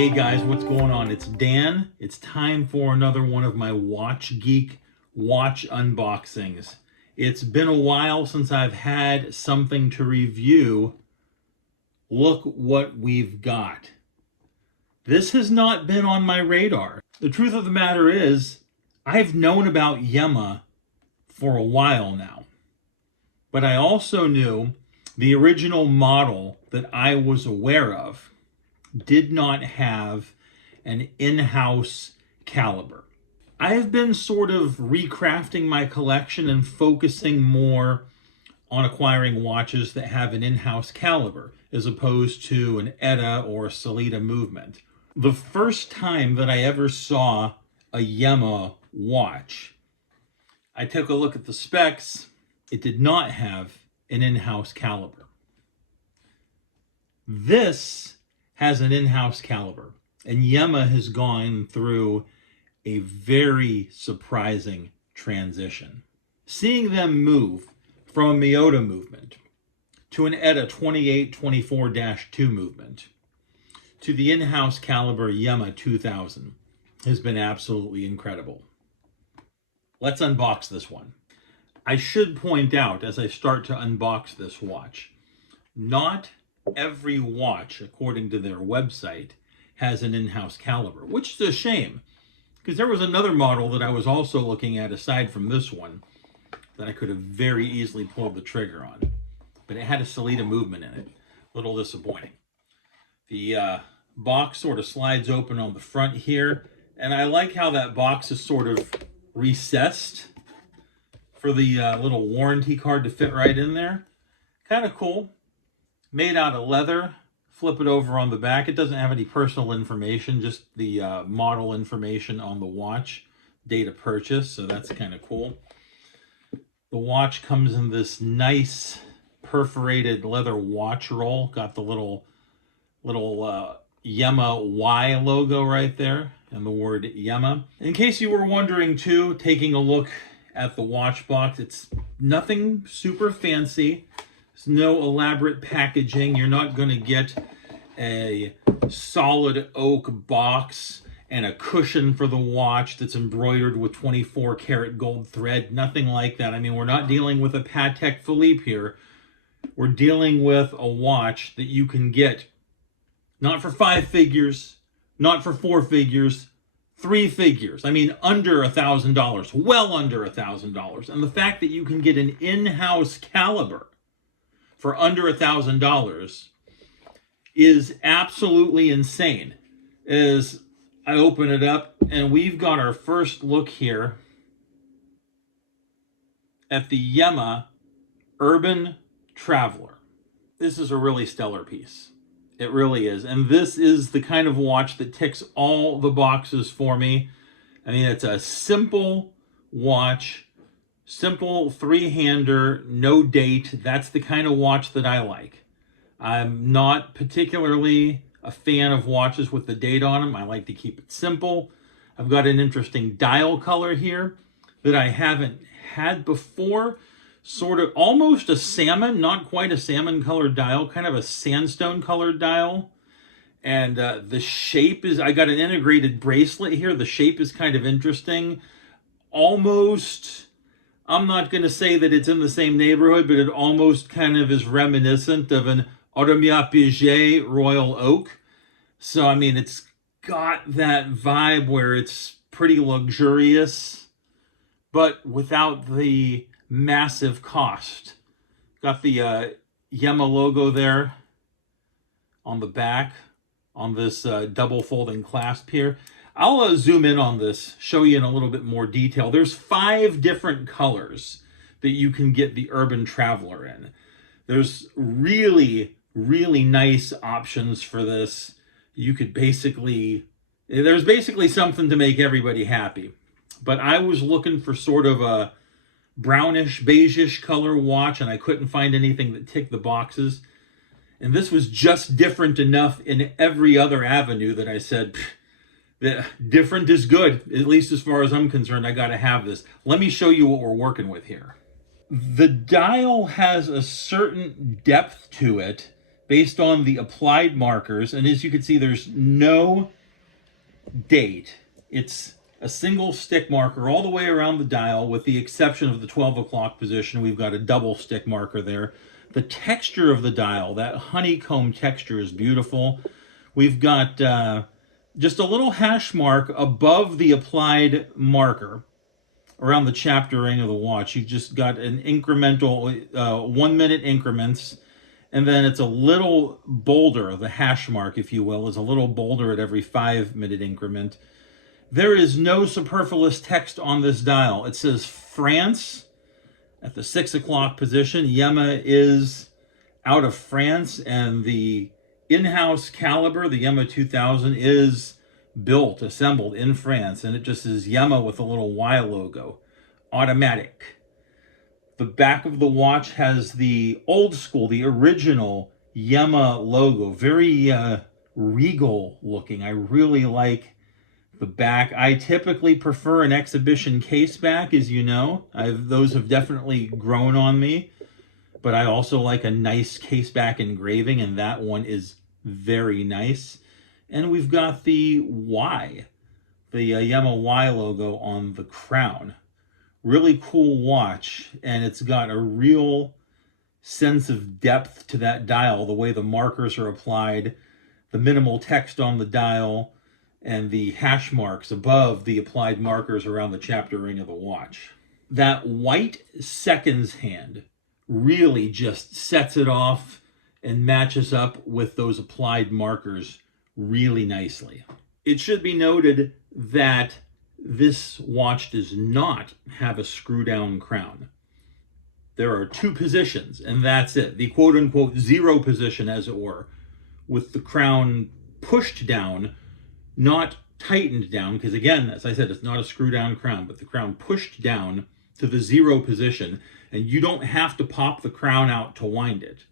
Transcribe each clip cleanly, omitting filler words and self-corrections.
Hey guys, what's going on? It's Dan. It's time for another one of my WatchGeek watch unboxings. It's been a while since I've had something to review. Look what we've got. This has not been on my radar. The truth of the matter is, I've known about Yema for a while now. But I also knew the original model that I was aware of did not have an in-house caliber. I have been sort of recrafting my collection and focusing more on acquiring watches that have an in-house caliber as opposed to an ETA or a Sellita movement. The first time that I ever saw a Yema watch, I took a look at the specs. It did not have an in-house caliber. This has an in-house caliber, and Yema has gone through a very surprising transition. Seeing them move from a Miyota movement to an ETA 2824-2 movement to the in-house caliber Yema 2000 has been absolutely incredible. Let's unbox this one. I should point out as I start to unbox this watch, not every watch, according to their website, has an in-house caliber, which is a shame, because there was another model that I was also looking at aside from this one that I could have very easily pulled the trigger on, but it had a Sellita movement in it. A little disappointing. The box sort of slides open on the front here, and I like how that box is sort of recessed for the little warranty card to fit right in there. Kind of cool. Made out of leather. Flip it over on the back. It doesn't have any personal information, just the model information on the watch, date of purchase, so that's kind of cool. The watch comes in this nice perforated leather watch roll. Got the little Yema Y logo right there and the word Yema. In case you were wondering too, taking a look at the watch box, it's nothing super fancy. There's no elaborate packaging. You're not going to get a solid oak box and a cushion for the watch that's embroidered with 24 karat gold thread. Nothing like that. I mean, we're not dealing with a Patek Philippe here. We're dealing with a watch that you can get not for 5 figures, not for 4 figures, 3 figures. I mean, under $1,000, well under $1,000. And the fact that you can get an in-house caliber for under $1,000 is absolutely insane. As I open it up, and we've got our first look here at the Yema Urban Traveler. This is a really stellar piece. It really is. And this is the kind of watch that ticks all the boxes for me. I mean, it's a simple watch, simple three-hander, no date. That's the kind of watch that I like. I'm not particularly a fan of watches with the date on them. I like to keep it simple. I've got an interesting dial color here that I haven't had before. Sort of almost a salmon, not quite a salmon colored dial, kind of a sandstone colored dial. And the shape is, I got an integrated bracelet here. The shape is kind of interesting. Almost, I'm not going to say that it's in the same neighborhood, but it almost kind of is reminiscent of an Audemars Piguet Royal Oak. So, I mean, it's got that vibe where it's pretty luxurious, but without the massive cost. Got the Yema logo there on the back on this double folding clasp here. I'll zoom in on this, show you in a little bit more detail. There's 5 different colors that you can get the Urban Traveler in. There's really, really nice options for this. You could there's basically something to make everybody happy. But I was looking for sort of a brownish, beigeish color watch, and I couldn't find anything that ticked the boxes. And this was just different enough in every other avenue that I said, different is good, at least as far as I'm concerned. I got to have this. Let me show you what we're working with here. The dial has a certain depth to it based on the applied markers. And as you can see, there's no date. It's a single stick marker all the way around the dial, with the exception of the 12 o'clock position. We've got a double stick marker there. The texture of the dial, that honeycomb texture, is beautiful. We've got just a little hash mark above the applied marker around the chapter ring of the watch. You've just got an incremental 1 minute increments, and then it's a little bolder. The hash mark, if you will, is a little bolder at every 5 minute increment. There is no superfluous text on this dial. It says France at the 6 o'clock position. Yema is out of France, and the in-house caliber, the Yema 2000, is built, assembled in France, and it just says Yema with a little Y logo. Automatic. The back of the watch has the old school, the original Yema logo. Very regal looking. I really like the back. I typically prefer an exhibition case back, as you know. Those have definitely grown on me, but I also like a nice case back engraving, and that one is very nice. And we've got the Y, the Yema Y logo on the crown. Really cool watch, and it's got a real sense of depth to that dial, the way the markers are applied, the minimal text on the dial, and the hash marks above the applied markers around the chapter ring of the watch. That white seconds hand really just sets it off and matches up with those applied markers really nicely. It should be noted that this watch does not have a screw down crown. There are 2 positions, and that's it. The quote unquote 0 position, as it were, with the crown pushed down, not tightened down, because again, as I said, it's not a screw down crown, but the crown pushed down to the 0 position, and you don't have to pop the crown out to wind it.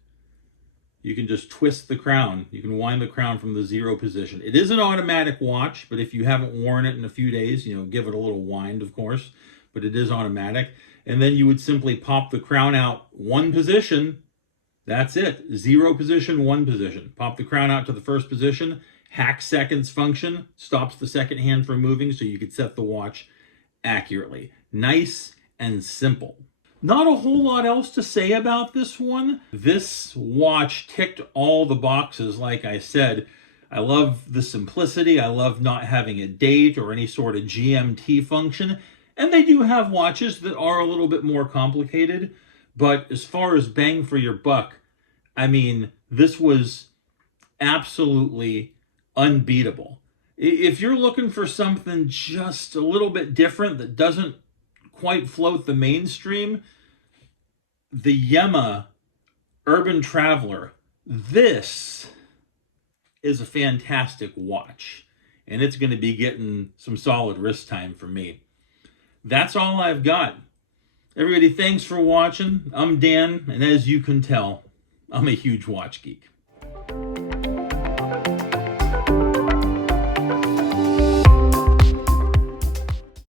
You can just twist the crown. You can wind the crown from the 0 position. It is an automatic watch, but if you haven't worn it in a few days, give it a little wind, of course, but it is automatic. And then you would simply pop the crown out 1 position. That's it. 0 position, 1 position. Pop the crown out to the 1st position. Hack seconds function stops the second hand from moving, so you could set the watch accurately. Nice and simple. Not a whole lot else to say about this one. This watch ticked all the boxes, like I said. I love the simplicity. I love not having a date or any sort of GMT function. And they do have watches that are a little bit more complicated. But as far as bang for your buck, I mean, this was absolutely unbeatable. If you're looking for something just a little bit different that doesn't quite float the mainstream, the Yema Urban Traveler, this is a fantastic watch, and it's going to be getting some solid wrist time for me. That's all I've got. Everybody, thanks for watching. I'm Dan, and as you can tell, I'm a huge watch geek.